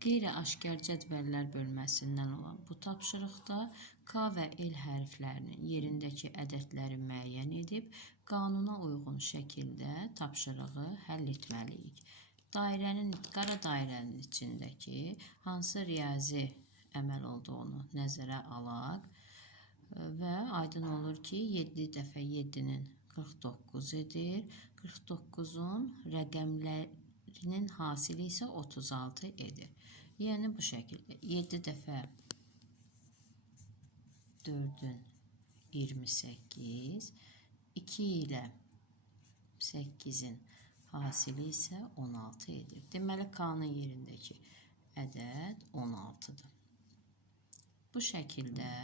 Qeyri-aşkar cədvəllər bölməsindən olan bu tapşırıqda K və L hərflərinin yerindəki ədədləri müəyyən edib, qanuna uyğun şəkildə tapşırığı həll etməliyik. Qara dairənin içindəki hansı riyazi əməl olduğunu nəzərə alaq və aydın olur ki, 7 dəfə 7-nin 49 edir. 49-un rəqəmlərinin hasili isə 36 edir. Yəni bu şəkildə 7 dəfə 4-ün 28, 2 ilə 8-in hasili isə 16 edir. Deməli, K-nın yerindəki ədəd 16-dır. Bu şəkildə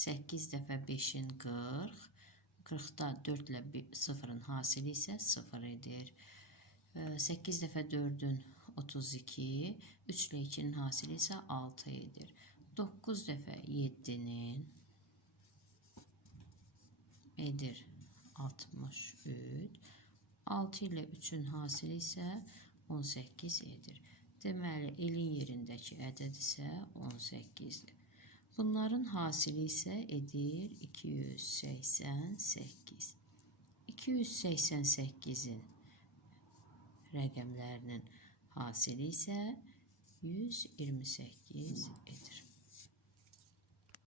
8 dəfə 5-in 40, 40-da 4 ilə 0-ın hasili isə 0 edir. 8 dəfə 4-ün 32, 3 ilə 2-nin hasili isə 6 edir. 9 dəfə 7-nin edir 63, 6 ilə 3-ün hasili isə 18 edir. Deməli, elin yerindəki ədəd isə 18-dir. Bunların hasili isə edir 288. 288-in rəqəmlərinin hasili isə 128 edir.